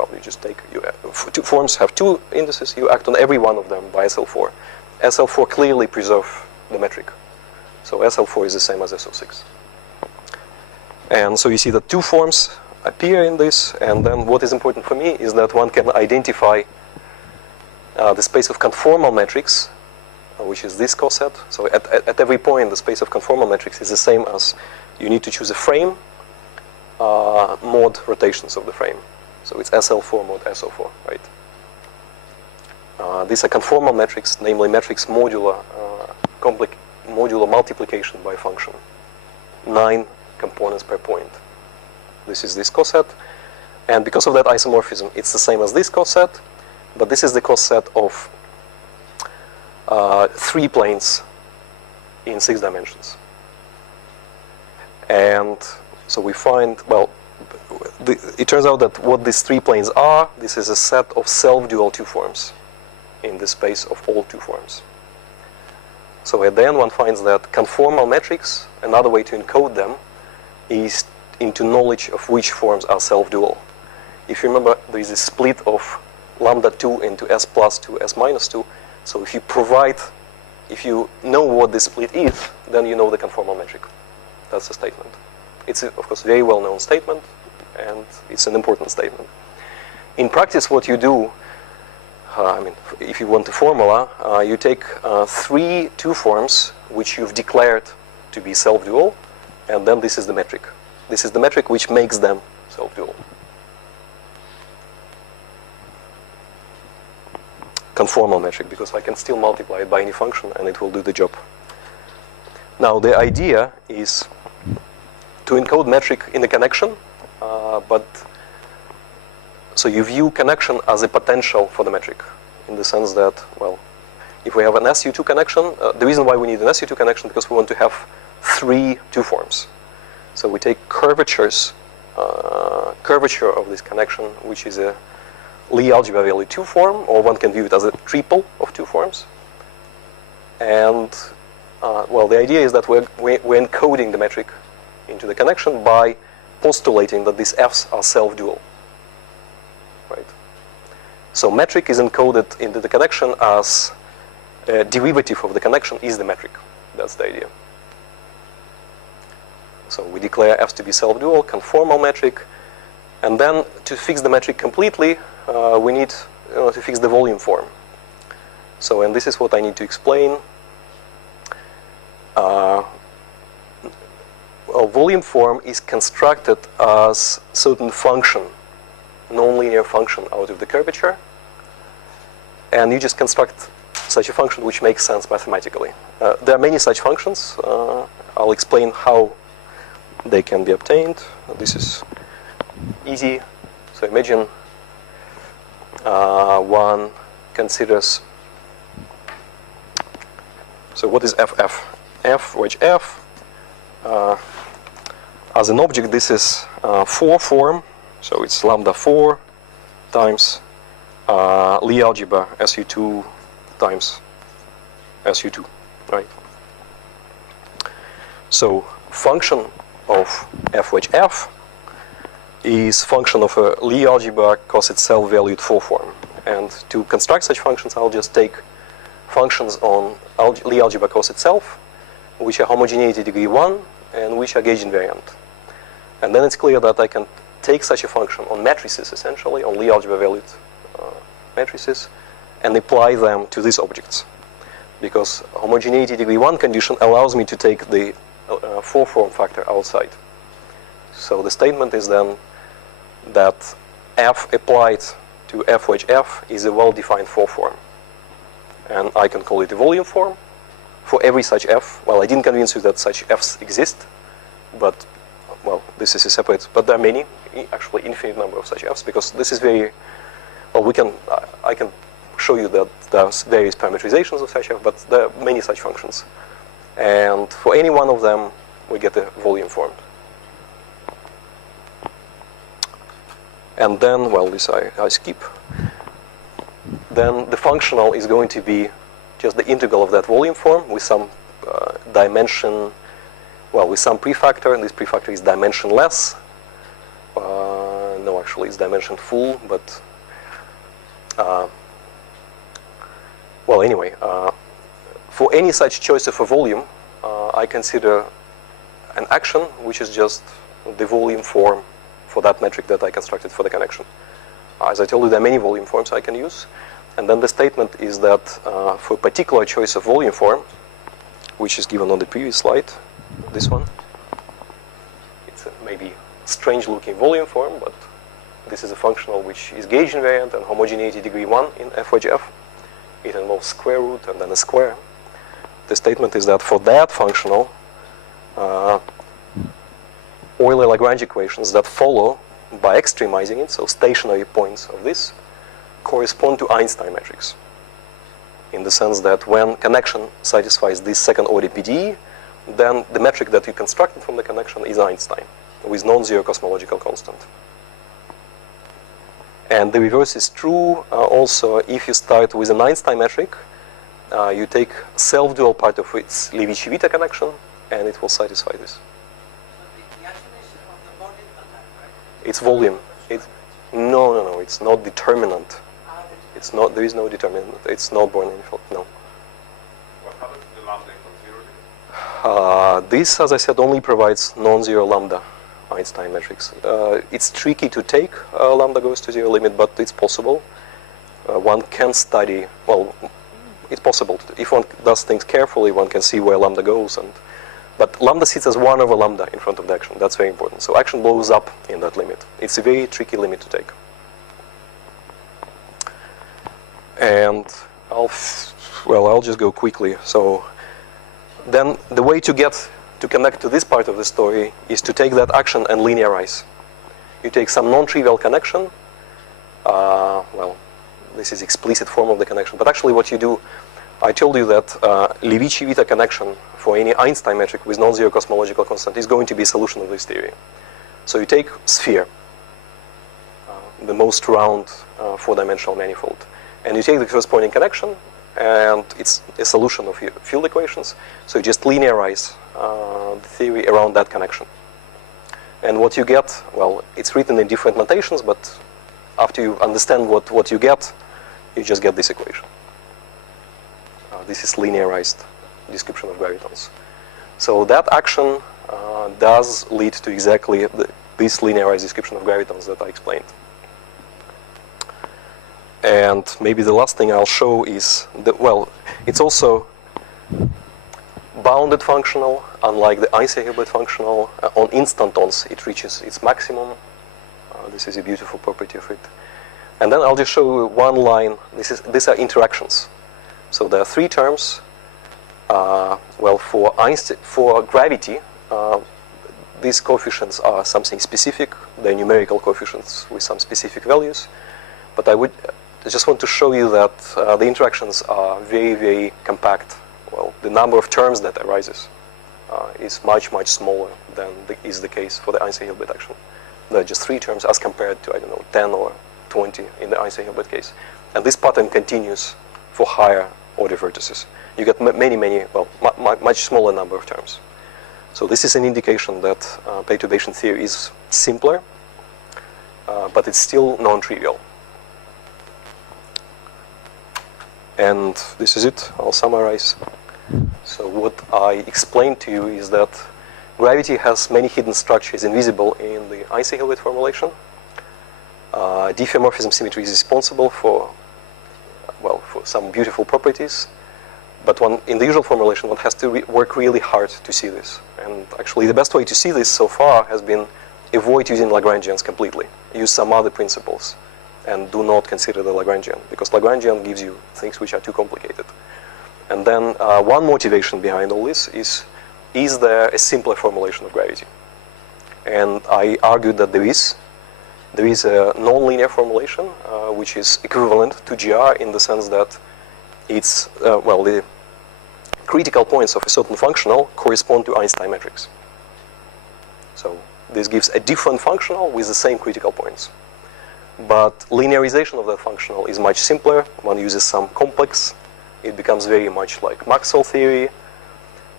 you just take, two forms have two indices, you act on every one of them by SL4. SL4 clearly preserve the metric. So SL4 is the same as SO6. And so you see that two forms appear in this, and then what is important for me is that one can identify the space of conformal metrics, which is this coset. So at every point, the space of conformal metrics is the same as you need to choose a frame, mod rotations of the frame. So it's SL4 mod SO4, right? These are conformal metrics, namely metrics modular multiplication by function. 9 components per point. This is this coset. And because of that isomorphism, it's the same as this coset, but this is the coset of 3 planes in 6 dimensions. And so we find, well, it turns out that what these 3 planes are, this is a set of self-dual 2 forms in the space of all 2 forms. So at the end, one finds that conformal metrics, another way to encode them, is into knowledge of which forms are self-dual. If you remember, there is a split of lambda 2 into S plus 2, S minus 2. So if you know what this split is, then you know the conformal metric. That's the statement. It's, of course, a very well-known statement, and it's an important statement. In practice, what you do, if you want a formula, you take 3 2 forms which you've declared to be self-dual, and then this is the metric. This is the metric which makes them self-dual. Conformal metric, because I can still multiply it by any function and it will do the job. Now the idea is to encode metric in a connection, so you view connection as a potential for the metric, in the sense that, well, if we have an SU2 connection, the reason why we need an SU2 connection because we want to have 3 2 forms. So we take curvature of this connection, which is a Lie algebra value 2 form, or one can view it as a triple of 2 forms. And well, the idea is that we're encoding the metric into the connection by postulating that these Fs are self-dual. Right? So metric is encoded into the connection as a derivative of the connection is the metric. That's the idea. So we declare Fs to be self-dual, conformal metric, and then to fix the metric completely, we need to fix the volume form. So, and this is what I need to explain. A volume form is constructed as certain function, nonlinear function out of the curvature, and you just construct such a function which makes sense mathematically. There are many such functions. I'll explain how they can be obtained. This is easy. So imagine one considers, so what is FF? F, wedge F. As an object, this is 4 form, so it's lambda 4 times Lie algebra SU2 times SU2, right? So function of F wedge F is function of a Lie algebra cos itself valued 4 form. And to construct such functions, I'll just take functions on Lie algebra cos itself, which are homogeneity degree 1 and which are gauge invariant. And then it's clear that I can take such a function on matrices, essentially, on Lie algebra valued matrices, and apply them to these objects. Because homogeneity degree 1 condition allows me to take the 4 form factor outside. So the statement is then that F applied to F wedge F is a well-defined 4 form. And I can call it a volume form for every such F. Well, I didn't convince you that such Fs exist, but, well, this is a separate, but there are many, actually infinite number of such Fs, because this is very, well, I can show you that there's various parameterizations of such F, but there are many such functions. And for any one of them, we get a volume form. And then, well, this I skip. Then the functional is going to be just the integral of that volume form with some dimension, well, with some prefactor, and this prefactor is dimensionless. no, actually, it's dimension full, but well, anyway, for any such choice of a volume, I consider an action which is just the volume form for that metric that I constructed for the connection. As I told you, there are many volume forms I can use, and then the statement is that for a particular choice of volume form, which is given on the previous slide, this one, it's a maybe strange-looking volume form, but this is a functional which is gauge invariant and homogeneity degree 1 in f wedge f. It involves square root and then a square. The statement is that for that functional, Euler-Lagrange equations that follow by extremizing it, so stationary points of this, correspond to Einstein metrics. In the sense that when connection satisfies this second order PDE, then the metric that you constructed from the connection is Einstein, with non-zero cosmological constant. And the reverse is true also if you start with an Einstein metric, you take self-dual part of its Levi-Civita connection, and it will satisfy this. So the action is of the body contact, right? It's volume. No, it's not determinant. It's not. There is no determinant. It's not born in fault. No. What happens to the lambda equals 0? This, as I said, only provides non-zero lambda Einstein metrics. It's tricky to take lambda goes to zero limit, but it's possible. One can study. Well, it's possible. If one does things carefully, one can see where lambda goes. But lambda sits as 1 over lambda in front of the action. That's very important. So action blows up in that limit. It's a very tricky limit to take. And I'll just go quickly. So then the way to connect to this part of the story is to take that action and linearize. You take some non-trivial connection. Well, this is explicit form of the connection. But actually what you do, I told you that Levi-Civita connection for any Einstein metric with non-zero cosmological constant is going to be a solution of this theory. So you take sphere, the most round 4-dimensional manifold, and you take the corresponding connection, and it's a solution of your field equations. So you just linearize the theory around that connection. And what you get, well, it's written in different notations, but after you understand what you get, you just get this equation. This is linearized description of gravitons. So that action does lead to exactly this linearized description of gravitons that I explained. And maybe the last thing I'll show is that, well, it's also bounded functional, unlike the Einstein-Hilbert functional. On instantons, it reaches its maximum. This is a beautiful property of it. And then I'll just show you one line. These are interactions. So there are 3 terms. Well, for gravity, these coefficients are something specific. They're numerical coefficients with some specific values. But I just want to show you that the interactions are very, very compact. Well, the number of terms that arises is much, much smaller than is the case for the Einstein-Hilbert action. There are just 3 terms as compared to, I don't know, 10 or 20 in the Einstein-Hilbert case. And this pattern continues for higher order vertices. You get many, well, much smaller number of terms. So this is an indication that perturbation theory is simpler, but it's still non-trivial. And this is it. I'll summarize. So what I explained to you is that gravity has many hidden structures invisible in the Einstein-Hilbert formulation. Diffeomorphism symmetry is responsible for some beautiful properties. But in the usual formulation, one has to work really hard to see this. And actually, the best way to see this so far has been avoid using Lagrangians completely. Use some other principles. And do not consider the Lagrangian, because Lagrangian gives you things which are too complicated. And then one motivation behind all this is there a simpler formulation of gravity? And I argued that there is. There is a non-linear formulation, which is equivalent to GR in the sense that it's, the critical points of a certain functional correspond to Einstein metrics. So this gives a different functional with the same critical points. But linearization of that functional is much simpler. One uses some complex. It becomes very much like Maxwell theory.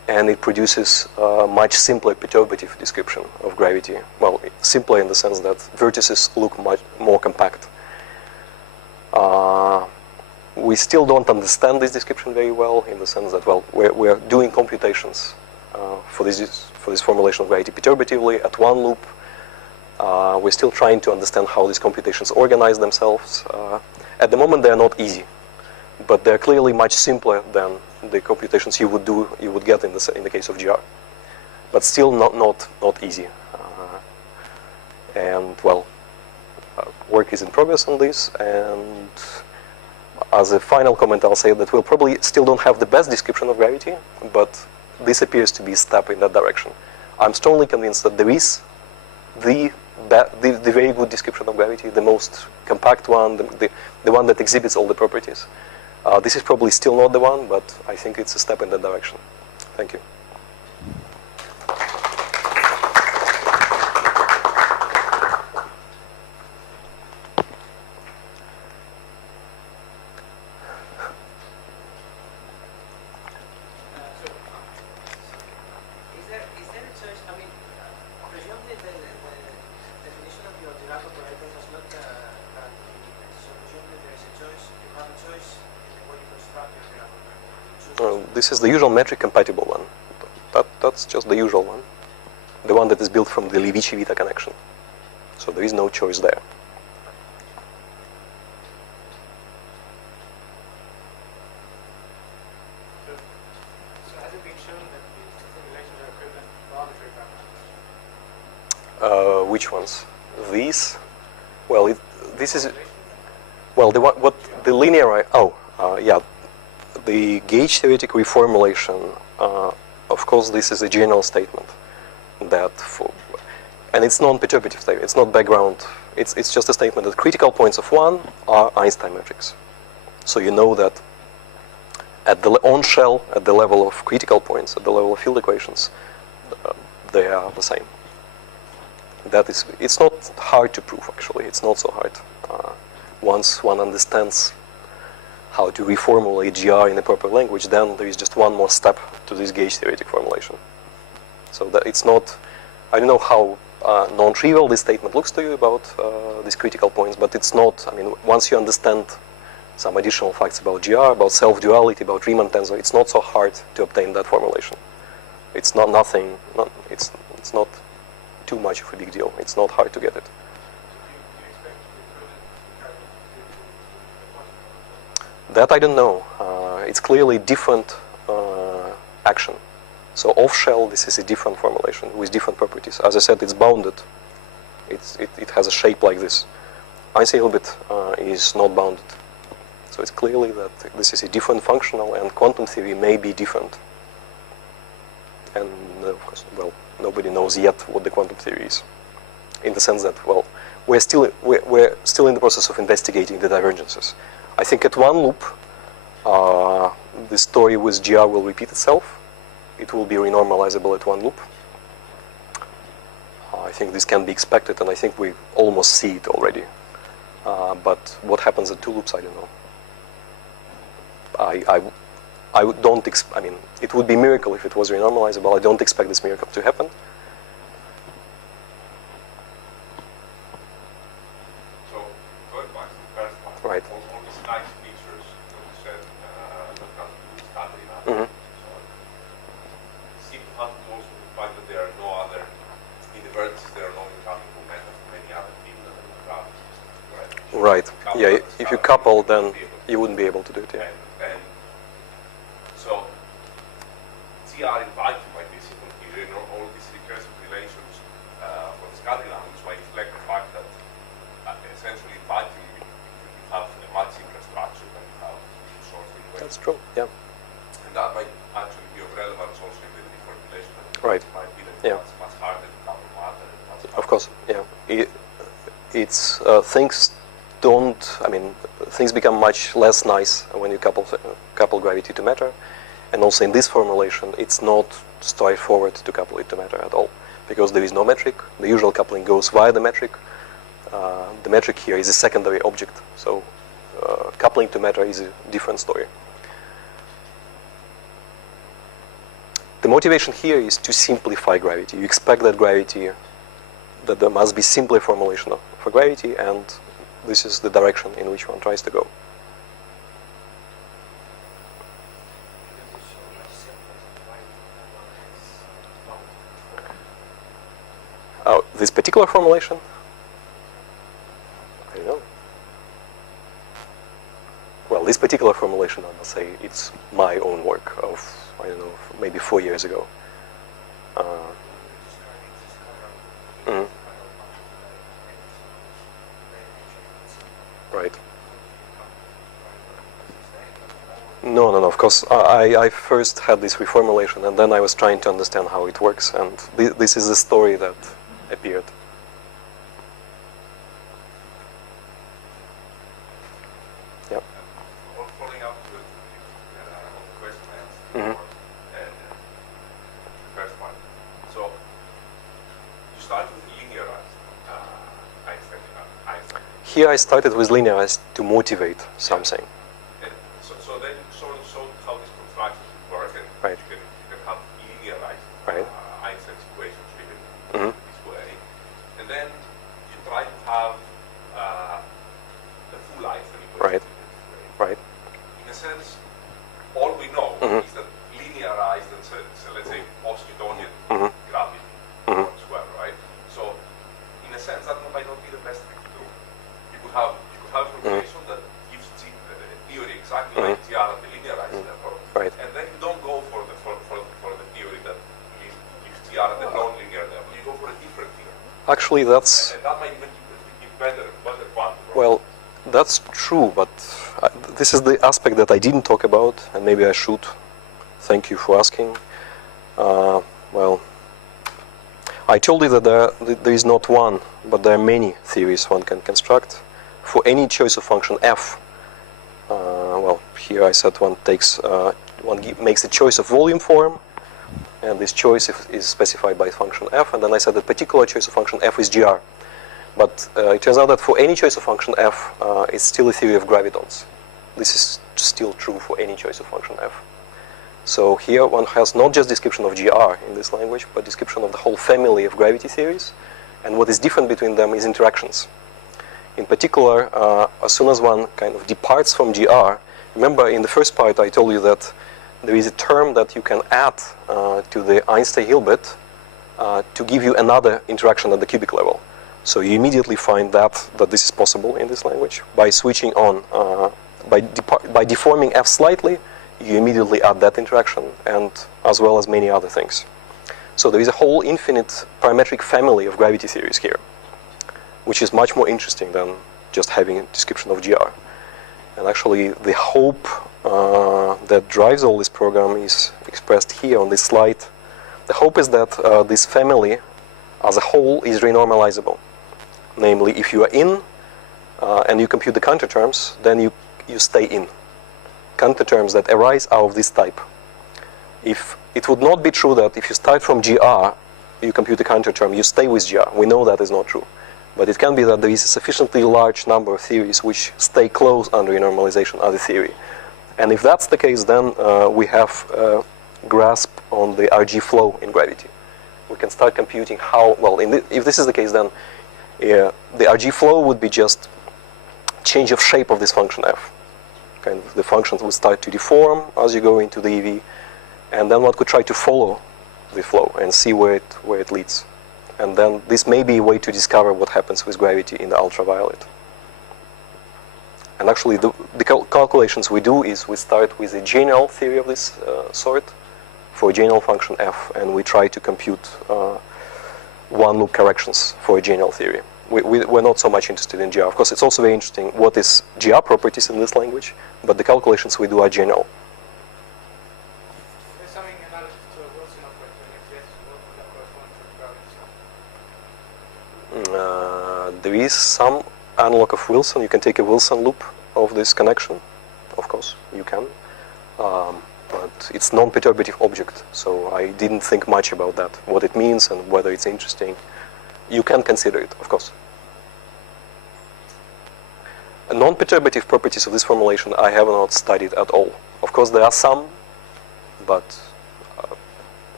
and it produces a much simpler perturbative description of gravity. Well, simpler in the sense that vertices look much more compact. We still don't understand this description very well, in the sense that, well, we're doing computations for this formulation of gravity perturbatively at one loop. We're still trying to understand how these computations organize themselves. At the moment, they're not easy, but they're clearly much simpler than the computations you would get in the case of GR, but still not easy. And well, work is in progress on this. And as a final comment, I'll say that we'll probably still don't have the best description of gravity, but this appears to be a step in that direction. I'm strongly convinced that there is the very good description of gravity, the most compact one, the one that exhibits all the properties. This is probably still not the one, but I think it's a step in that direction. Thank you. Is there a choice? I mean, presumably the definition of your Dirac operator does not guarantee this. So presumably there is a choice. You have a choice in the way you construct your Dirac operator. This is the usual metric compatible one. That's just the usual one. The one that is built from the Levi-Civita connection. So there is no choice there. So has it been shown that the formulations are equivalent to arbitrary parameters? Which ones? These? Well, this is... Well, the linear... yeah. The gauge theoretic reformulation, of course, this is a general statement that and it's non-perturbative type. It's not background. It's just a statement that critical points of one are Einstein metrics. So you know that on shell, at the level of critical points, at the level of field equations, they are the same. It's not hard to prove, actually. It's not so hard. Once one understands how to reformulate GR in a proper language, then there is just one more step to this gauge theoretic formulation. So that it's not, I don't know how non-trivial this statement looks to you about these critical points, but it's not, I mean, once you understand some additional facts about GR, about self-duality, about Riemann tensor, it's not so hard to obtain that formulation. It's not nothing, it's not too much of a big deal. It's not hard to get it. That I don't know. It's clearly different action. So off-shell, this is a different formulation with different properties. As I said, it's bounded. It has a shape like this. Einstein Hilbert is not bounded. So it's clearly that this is a different functional, and quantum theory may be different. And of course, well, nobody knows yet what the quantum theory is. In the sense that, well, we're still in the process of investigating the divergences. I think at one loop, the story with GR will repeat itself. It will be renormalizable at one loop. I think this can be expected, and I think we almost see it already. But what happens at two loops, I don't know. I don't. I mean, it would be a miracle if it was renormalizable. I don't expect this miracle to happen. So, first one, right. All these nice features that you said that come to study now. Mm-hmm. Seem to have to also the fact that there are no other, in the vertices there are no incoming momentum from any other field than the gravity, right? Right. Yeah. If you couple, then you wouldn't be able to do it. Yeah. And so, GR in vacuum might be simple here, and all these recursive relations for the scattering language might reflect the fact that essentially in vacuum you have a much simpler structure than you have source equation. That's true. Yeah. And that might actually be of relevance also in the reformulation. Right. It might be that Yeah. it's much harder to couple matter. Of course. Yeah. It's things don't. I mean, things become much less nice when you couple gravity to matter, and also in this formulation, it's not straightforward to couple it to matter at all, because there is no metric. The usual coupling goes via the metric. The metric here is a secondary object, so coupling to matter is a different story. the motivation here is to simplify gravity. You expect that that there must be simpler formulation for gravity, and this is the direction in which one tries to go. This particular formulation, I don't know. Well, this particular formulation, I must say, it's my own work of, I don't know, maybe 4 years ago. Right. No, of course, I first had this reformulation, and then I was trying to understand how it works, and this is the story that appeared. Yeah. Following up with the question I asked before, and the first one. So you started with linearized Einstein. Here I started with linearized to motivate something. And so then you sort of showed how these constructions would work, and Right. you can have linearized Right. Einstein's equations written this way. And then you try to have the full Einstein equation Right. written this way. Right. In a sense, all we know is that linearized and so let's say post-Newtonian gravity works well, right? So in a sense, that might not be the best thing to do. You could have a formulation that gives theory exactly like GR at the linearized level, Right. and then you don't go for the theory that gives GR at the non-linear level. You go for a different theory, Actually, that's, and that might even give better quantum. well, that's true, but this is the aspect that I didn't talk about, and maybe I should. Thank you for asking. Well, I told you that there is not one, but there are many theories one can construct for any choice of function f. Well, here I said one makes a choice of volume form, and this choice is specified by function f, and then I said that particular choice of function f is GR. But it turns out that for any choice of function f, it's still a theory of gravitons. This is still true for any choice of function f. So here one has not just description of GR in this language, but description of the whole family of gravity theories, and what is different between them is interactions. In particular, as soon as one kind of departs from GR, remember in the first part I told you that there is a term that you can add to the Einstein-Hilbert to give you another interaction at the cubic level. So you immediately find that this is possible in this language by switching on, by deforming f slightly, you immediately add that interaction, and as well as many other things. So there is a whole infinite parametric family of gravity theories here, which is much more interesting than just having a description of GR. And actually, the hope that drives all this program is expressed here on this slide. The hope is that this family as a whole is renormalizable. Namely, if you are in and you compute the counter terms, then you stay in. Counter terms that arise out of this type. If it would not be true that if you start from GR, you compute the counter term, you stay with GR. We know that is not true. But it can be that there is a sufficiently large number of theories which stay close under renormalization of the theory. And if that's the case, then we have a grasp on the RG flow in gravity. We can start computing how, well, if this is the case, then the RG flow would be just change of shape of this function f. Kind of the functions will start to deform as you go into the EV, and then one could try to follow the flow and see where it leads. And then this may be a way to discover what happens with gravity in the ultraviolet. And actually, the calculations we do is we start with a general theory of this sort for a general function f, and we try to compute one-loop corrections for a general theory. We're not so much interested in GR. Of course, it's also very interesting what is GR properties in this language, but the calculations we do are general. There's something analogous to a Wilson operator, and if yes, what would that correspond to? There is some analog of Wilson. You can take a Wilson loop of this connection. Of course, you can. But it's non-perturbative object, so I didn't think much about that, what it means and whether it's interesting. You can consider it, of course. Non-perturbative properties of this formulation I have not studied at all. Of course, there are some, but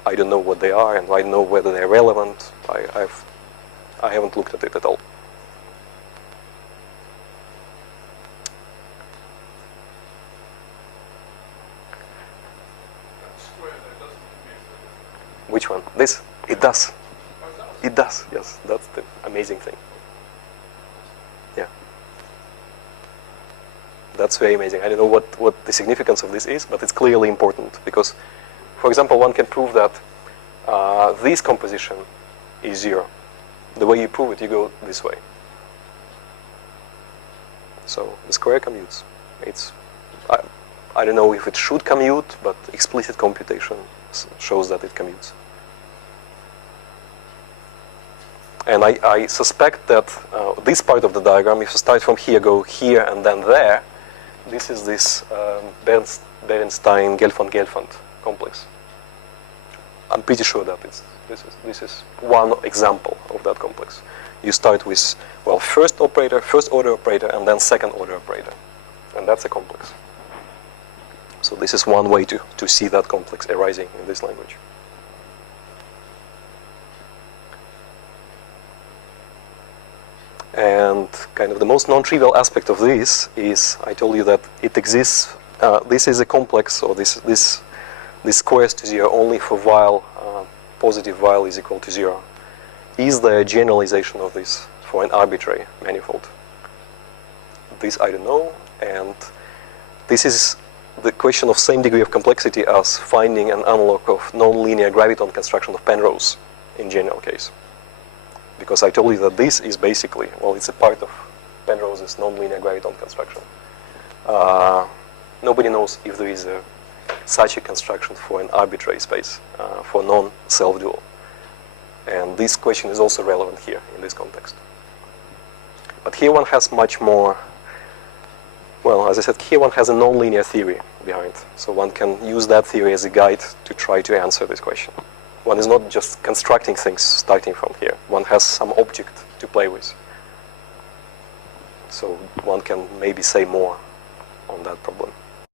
I don't know what they are, and I don't know whether they're relevant. I haven't looked at it at all. Which one? This? It does. It does, yes. That's the amazing thing. Yeah. That's very amazing. I don't know what the significance of this is, but it's clearly important because, for example, one can prove that this composition is 0. The way you prove it, you go this way. So the square commutes. I don't know if it should commute, but explicit computation shows that it commutes. And I suspect that this part of the diagram, if you start from here, go here, and then there, this is this Bernstein-Gelfand-Gelfand complex. I'm pretty sure that this is one example of that complex. You start with, well, first order operator, and then second order operator. And that's a complex. So this is one way to see that complex arising in this language. And kind of the most non-trivial aspect of this is, I told you that it exists. This is a complex, or this squares to 0 only for while positive while is equal to 0. Is there a generalization of this for an arbitrary manifold? This I don't know, and this is the question of same degree of complexity as finding an analog of non-linear graviton construction of Penrose in general case. Because I told you that this is basically, well, it's a part of Penrose's non-linear graviton construction. Nobody knows if there is such a construction for an arbitrary space, for non-self-dual. And this question is also relevant here in this context. But here one has much more, well, as I said, here one has a non-linear theory behind. So one can use that theory as a guide to try to answer this question. One is not just constructing things starting from here. One has some object to play with. So one can maybe say more on that problem.